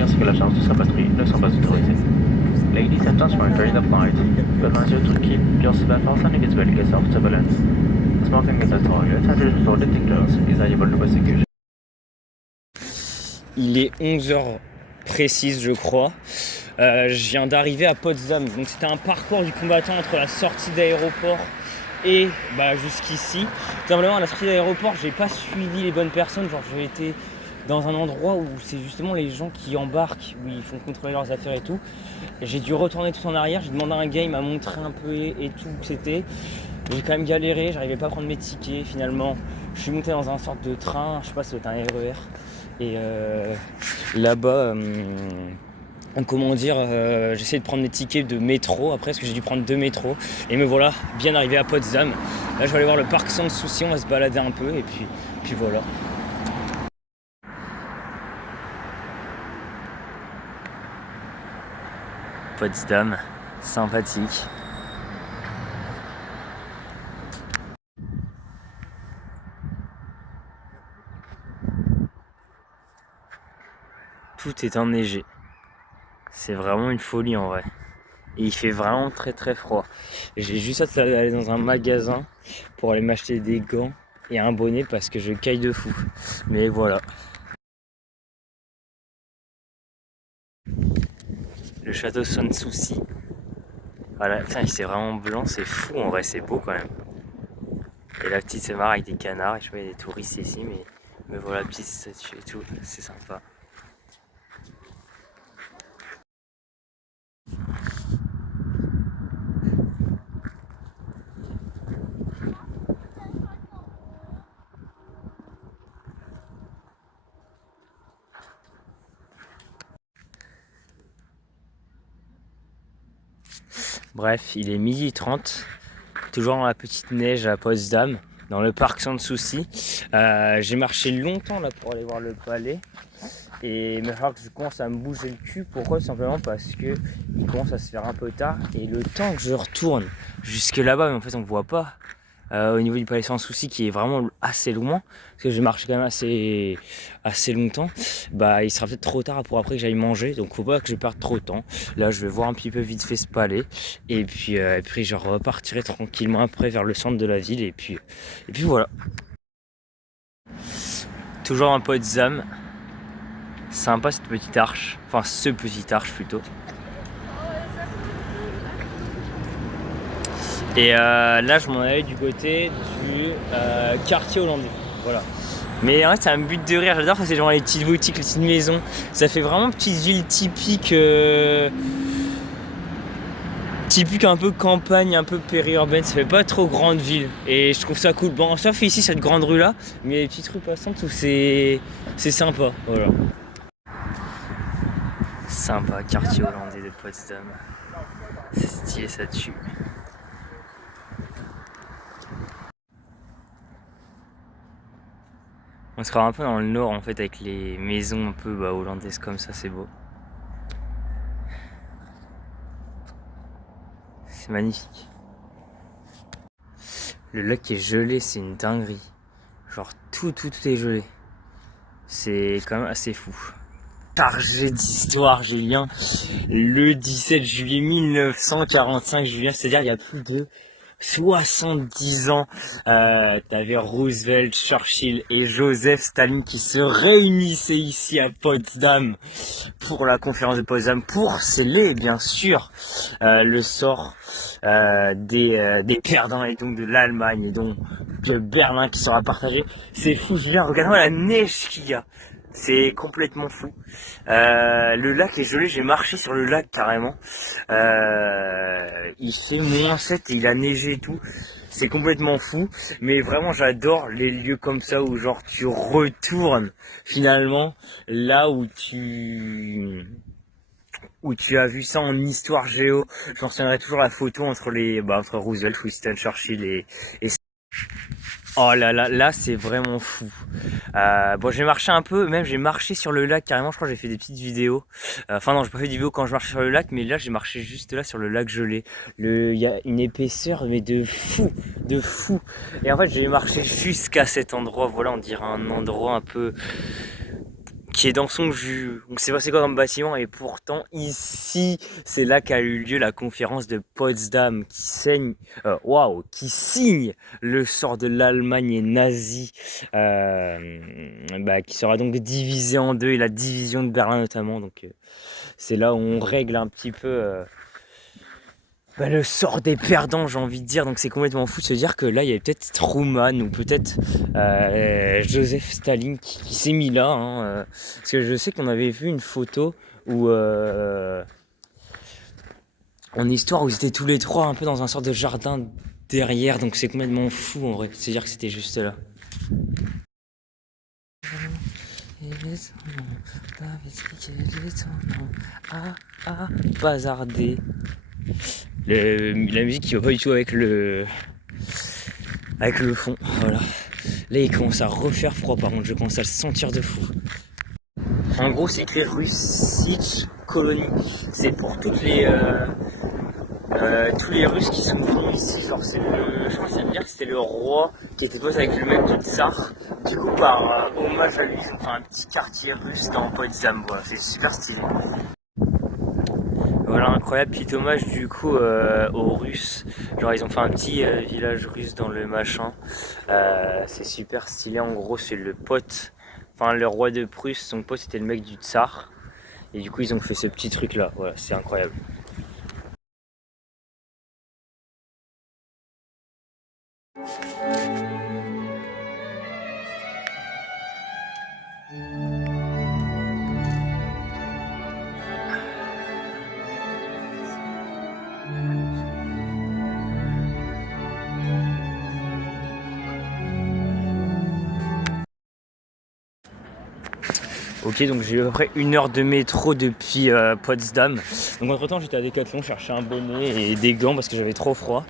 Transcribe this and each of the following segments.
Ainsi que la charge de sa batterie ne sont pas autorisées. Ladies and gentlemen, during the flight, we advise you to keep your seatbelt fastened against vehicles of turbulence. Smoking in the toilet and the resorted pictures is liable to prosecution. Il est 11 heures précises, je crois. Je viens d'arriver à Potsdam. Donc c'était un parcours du combattant entre la sortie d'aéroport et jusqu'ici. Tout simplement à la sortie d'aéroport, j'ai pas suivi les bonnes personnes. Genre j'ai été dans un endroit où c'est justement les gens qui embarquent, où ils font contrôler leurs affaires et tout. J'ai dû retourner tout en arrière. J'ai demandé à un gars, il m'a montré un peu et tout où c'était. J'ai quand même galéré, j'arrivais pas à prendre mes tickets. Finalement, je suis monté dans un sorte de train, je sais pas si c'était un RER. Et là-bas, j'ai essayé de prendre des tickets de métro après, parce que j'ai dû prendre 2 métros. Et me voilà, bien arrivé à Potsdam. Là, je vais aller voir le parc sans souci, on va se balader un peu, et puis voilà. Potsdam, sympathique. Tout est enneigé. C'est vraiment une folie en vrai. Et il fait vraiment très très froid. J'ai juste hâte d'aller dans un magasin pour aller m'acheter des gants et un bonnet parce que je caille de fou. Mais voilà. Le château Sanssouci. Voilà, putain, c'est vraiment blanc, c'est fou en vrai, c'est beau quand même. Et la petite se marre avec des canards, et je vois il y a des touristes ici, mais voilà, petite statue et tout, c'est sympa. Bref, il est 12h30, toujours dans la petite neige à Potsdam, dans le parc Sanssouci. J'ai marché longtemps là pour aller voir le palais. Et il va falloir que je commence à me bouger le cul. Pourquoi? Simplement parce que il commence à se faire un peu tard. Et le temps que je retourne jusque là-bas, mais en fait on ne voit pas, au niveau du palais Sanssouci qui est vraiment assez loin, parce que j'ai marché quand même assez longtemps, il sera peut-être trop tard pour après que j'aille manger. Donc faut pas que je perde trop de temps. Là je vais voir un petit peu vite fait ce palais. Et puis je repartirai tranquillement après vers le centre de la ville. Et puis voilà. Toujours un Potsdam. Sympa cette petite arche, enfin ce petit arche plutôt. Et là je m'en allais du côté du quartier hollandais, voilà. Mais en fait ça me bute de rire, j'adore ces genre les petites boutiques, les petites maisons. Ça fait vraiment petite ville typique, un peu campagne, un peu périurbaine. Ça fait pas trop grande ville et je trouve ça cool. Bon, sauf ici cette grande rue là, mais il y a des petites rues passantes où c'est sympa, voilà. Sympa, quartier hollandais de Potsdam. C'est stylé, ça tue. On se croit un peu dans le nord en fait, avec les maisons un peu hollandaises comme ça, c'est beau. C'est magnifique. Le lac est gelé, c'est une dinguerie. Genre tout est gelé. C'est quand même assez fou. Chargé d'histoire, Julien. Le 17 juillet 1945, Julien, c'est-à-dire il y a plus de 70 ans, t'avais Roosevelt, Churchill et Joseph Staline qui se réunissaient ici à Potsdam pour la conférence de Potsdam pour sceller bien sûr le sort des perdants et donc de l'Allemagne et donc de Berlin qui sera partagé. C'est fou, Julien, regarde-moi la neige qu'il y a. C'est complètement fou. Le lac est gelé, j'ai marché sur le lac carrément. Il fait -7 et il a neigé et tout. C'est complètement fou. Mais vraiment j'adore les lieux comme ça où genre tu retournes finalement là où tu as vu ça en histoire géo. J'en retiendrai toujours la photo entre entre Roosevelt, Winston Churchill et Oh là là, là c'est vraiment fou. Bon, j'ai marché un peu, même j'ai marché sur le lac carrément. Je crois que j'ai fait des petites vidéos. Enfin non, j'ai pas fait des vidéos quand je marchais sur le lac, mais là j'ai marché juste là sur le lac gelé. Il y a une épaisseur mais de fou, de fou. Et en fait j'ai marché jusqu'à cet endroit. Voilà, on dirait un endroit un peu qui est dans son jus. On sait pas c'est quoi comme bâtiment, et pourtant ici, c'est là qu'a eu lieu la conférence de Potsdam qui signe le sort de l'Allemagne nazie, qui sera donc divisée en deux, et la division de Berlin notamment. Donc c'est là où on règle un petit peu le sort des perdants, j'ai envie de dire. Donc c'est complètement fou de se dire que là il y avait peut-être Truman ou peut-être Joseph Staline qui s'est mis là, hein, parce que je sais qu'on avait vu une photo où en histoire où ils étaient tous les trois un peu dans un sort de jardin derrière. Donc c'est complètement fou en vrai de se dire que c'était juste là. Bazardé. La musique qui va pas du tout avec le fond, voilà. Là il commence à refaire froid, par contre je commence à le sentir de fou. En gros c'est écrit Russich Colony. C'est pour tous les Russes qui sont venus ici. Genre je crois que ça veut dire que c'était le roi qui était posé avec le mec du tsar. Du coup par hommage à lui ils ont fait un petit quartier russe dans Potsdam. Voilà, c'est super stylé. Voilà, incroyable, petit hommage du coup aux Russes. Genre ils ont fait un petit village russe dans le machin. C'est super stylé. En gros c'est le pote, enfin le roi de Prusse, son pote c'était le mec du tsar. Et du coup ils ont fait ce petit truc là. Voilà, c'est incroyable. Ok, donc j'ai eu à peu près 1 heure de métro depuis Potsdam. Donc entre temps j'étais à Decathlon chercher un bonnet et des gants parce que j'avais trop froid.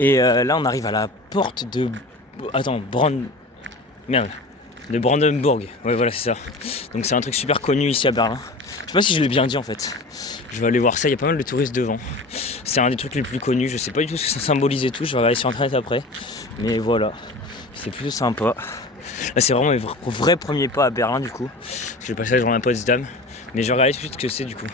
Et là on arrive à la porte de... Attends, de Brandenburg. Ouais voilà c'est ça. Donc c'est un truc super connu ici à Berlin. Je sais pas si je l'ai bien dit en fait. Je vais aller voir ça, il y a pas mal de touristes devant. C'est un des trucs les plus connus, je sais pas du tout ce que ça symbolise et tout, je vais regarder sur internet après. Mais voilà, c'est plutôt sympa. Là c'est vraiment mes vrais premiers pas à Berlin du coup. Je vais passer la journée à Potsdam. Mais je vais regarder tout de suite ce que c'est du coup.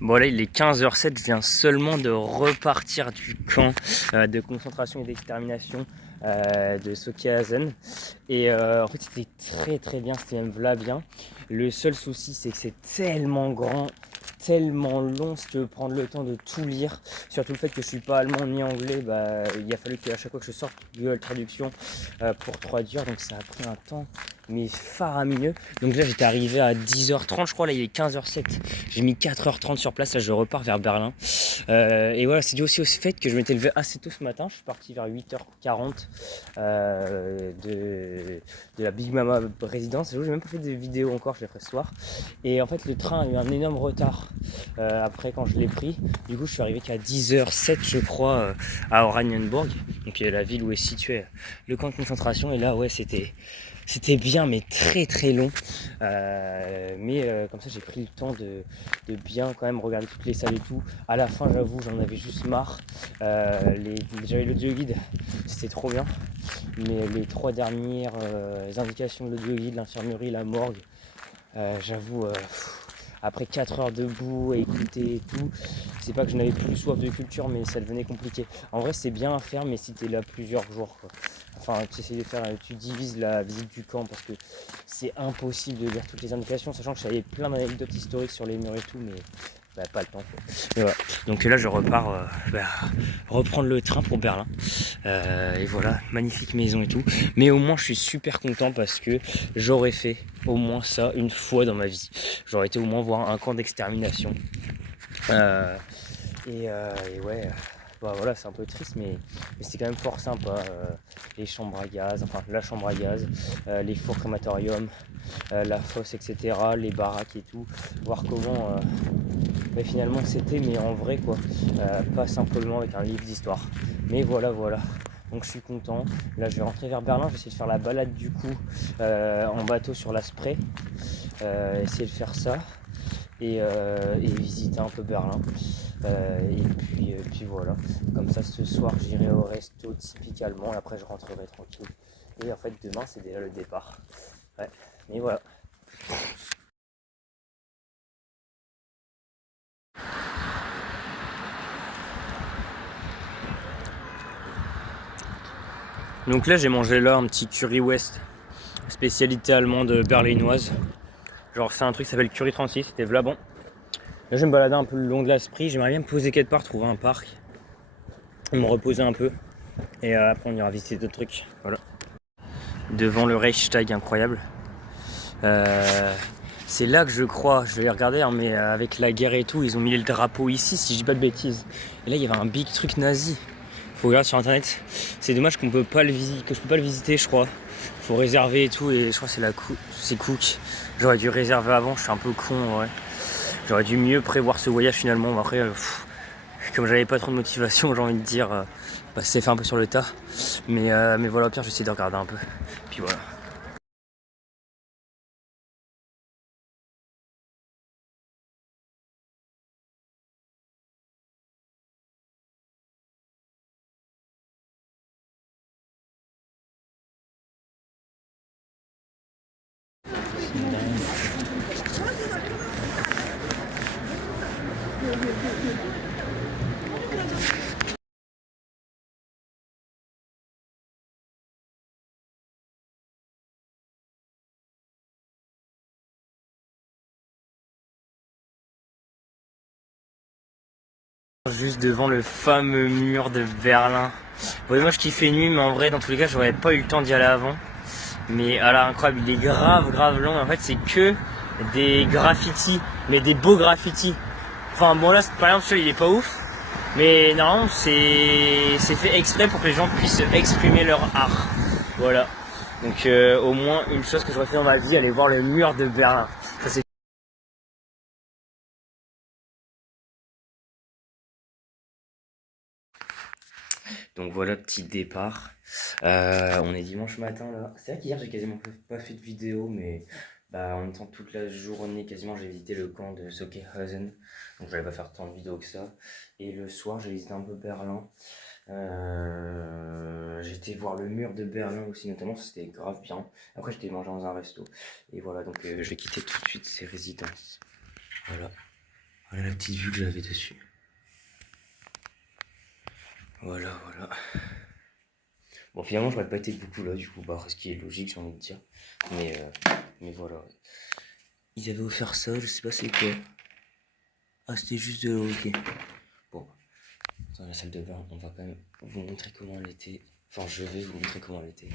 Bon là il est 15h07, je viens seulement de repartir du camp de concentration et d'extermination de Sokyazen. Et en fait c'était très très bien, c'était même là bien. Le seul souci c'est que c'est tellement grand, tellement long, si tu veux prendre le temps de tout lire. Surtout le fait que je suis pas allemand ni anglais, il a fallu qu'à chaque fois que je sorte Google Traduction pour traduire, donc ça a pris un temps mais faramineux. Donc là j'étais arrivé à 10h30 je crois, là il est 15h07, j'ai mis 4h30 sur place, là je repars vers Berlin. Et voilà, c'est dû aussi au fait que je m'étais levé assez tôt ce matin, je suis parti vers 8h40 de la Big Mama résidence. J'ai même pas fait de vidéo encore, je les ferai ce soir. Et en fait le train a eu un énorme retard après quand je l'ai pris. Du coup je suis arrivé qu'à 10h07 je crois à Oranienburg, donc la ville où est situé le camp de concentration. Et là ouais c'était bien mais très très long, mais comme ça j'ai pris le temps de bien quand même regarder toutes les salles et tout. À la fin j'avoue j'en avais juste marre, j'avais l'audio guide, c'était trop bien, mais les 3 dernières indications de l'audio guide, l'infirmerie, la morgue, j'avoue après 4 heures debout à écouter et tout, c'est pas que je n'avais plus soif de culture, mais ça devenait compliqué. En vrai, c'est bien à faire, mais si t'es là plusieurs jours, quoi. Enfin, tu essaies de faire, tu divises la visite du camp parce que c'est impossible de lire toutes les indications, sachant que j'avais plein d'anecdotes historiques sur les murs et tout, mais pas le temps, quoi. Et voilà. Donc là, je repars reprendre le train pour Berlin. Et voilà, magnifique maison et tout. Mais au moins, je suis super content parce que j'aurais fait au moins ça une fois dans ma vie. J'aurais été au moins voir un camp d'extermination. Et ouais, bah voilà, c'est un peu triste, mais c'est quand même fort sympa. Les chambres à gaz, enfin la chambre à gaz, les fours crématorium, la fosse, etc., les baraques et tout. Voir comment finalement c'était, mais en vrai, quoi. Pas simplement avec un livre d'histoire. Mais voilà. Donc je suis content. Là, je vais rentrer vers Berlin. Je vais essayer de faire la balade du coup en bateau sur la Spree. Essayer de faire ça. Et visiter un peu Berlin. Et puis voilà. Comme ça, ce soir, j'irai au resto typiquement. Et après, je rentrerai tranquille. Et en fait, demain, c'est déjà le départ. Ouais. Mais voilà. Donc là, j'ai mangé là un petit curry west, spécialité allemande berlinoise. Genre, c'est un truc qui s'appelle Curry 36, c'était v'là bon. Là, je vais me balader un peu le long de la Spree. J'aimerais bien me poser quelque part, trouver un parc, me reposer un peu. Et après, on ira visiter d'autres trucs. Voilà. Devant le Reichstag, incroyable. C'est là que je crois, je vais regarder, hein, mais avec la guerre et tout, ils ont mis le drapeau ici, si je dis pas de bêtises. Et là, il y avait un big truc nazi. Faut regarder sur internet. C'est dommage qu'on peut pas le visiter, que je peux pas le visiter, je crois. Faut réserver et tout, et je crois que c'est Cook. J'aurais dû réserver avant, je suis un peu con, ouais. J'aurais dû mieux prévoir ce voyage finalement. Après, comme j'avais pas trop de motivation, j'ai envie de dire, c'est fait un peu sur le tas. Mais voilà, au pire, j'essaie de regarder un peu. Puis voilà. Juste devant le fameux mur de Berlin. Bon, moi je kiffais nuit, mais en vrai, dans tous les cas, j'aurais pas eu le temps d'y aller avant. Mais alors incroyable, il est grave long. En fait, c'est que des graffitis, mais des beaux graffitis. Enfin bon, là par exemple, celui-là il est pas ouf, mais normalement c'est fait exprès pour que les gens puissent exprimer leur art. Voilà. Donc au moins une chose que j'aurais fait dans ma vie, aller voir le mur de Berlin. Ça, c'est donc voilà, petit départ. On est dimanche matin là. C'est vrai qu'hier j'ai quasiment pas fait de vidéo, mais en même temps toute la journée quasiment j'ai visité le camp de Sockerhausen. Donc j'allais pas faire tant de vidéos que ça. Et le soir j'ai visité un peu Berlin. J'étais voir le mur de Berlin aussi notamment, c'était grave bien. Après j'étais manger dans un resto. Et voilà, donc je vais quitter tout de suite ces résidences. Voilà la petite vue que j'avais dessus. Voilà. Bon, finalement, j'aurais pas été beaucoup là, du coup, ce qui est logique, j'ai envie de dire. Mais voilà. Ils avaient offert ça, je sais pas c'est quoi. Ah, c'était juste de l'eau, ok. Bon, dans la salle de bain, on va quand même vous montrer comment elle était. Enfin, je vais vous montrer comment elle était.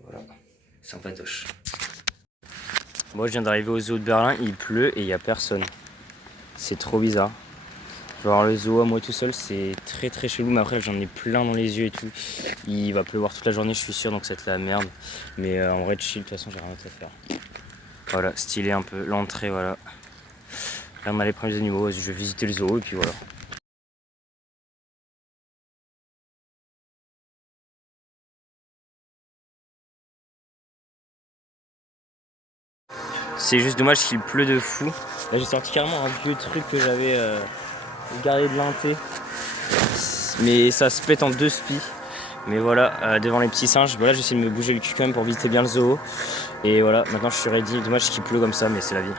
Voilà, sympatoche. Moi, je viens d'arriver au zoo de Berlin, il pleut et il y a personne. C'est trop bizarre. Genre le zoo à moi tout seul, c'est très chelou, mais après j'en ai plein dans les yeux et tout. Il va pleuvoir toute la journée, je suis sûr, donc ça va être la merde. Mais en vrai de chill, de toute façon j'ai rien d'autre à faire. Voilà, stylé un peu, l'entrée, voilà. Là on a les premiers animaux, je vais visiter le zoo et puis voilà. C'est juste dommage qu'il pleut de fou. Là j'ai sorti carrément un vieux truc que j'avais gardé de l'inté. Mais ça se pète en deux spies. Mais voilà, devant les petits singes, voilà, j'essaie de me bouger le cul quand même pour visiter bien le zoo. Et voilà, maintenant je suis ready. Dommage qu'il pleut comme ça, mais c'est la vie.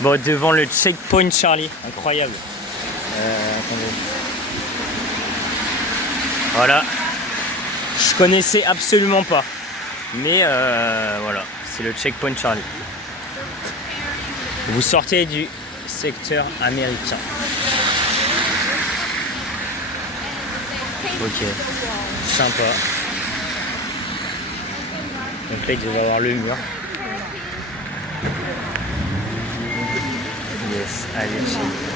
Bon, devant le checkpoint Charlie, incroyable. Attendez. Voilà. Je connaissais absolument pas. Mais voilà, c'est le checkpoint Charlie. Vous sortez du secteur américain. Ok, sympa. Donc là, il devait avoir le mur. Yes, allez, chill.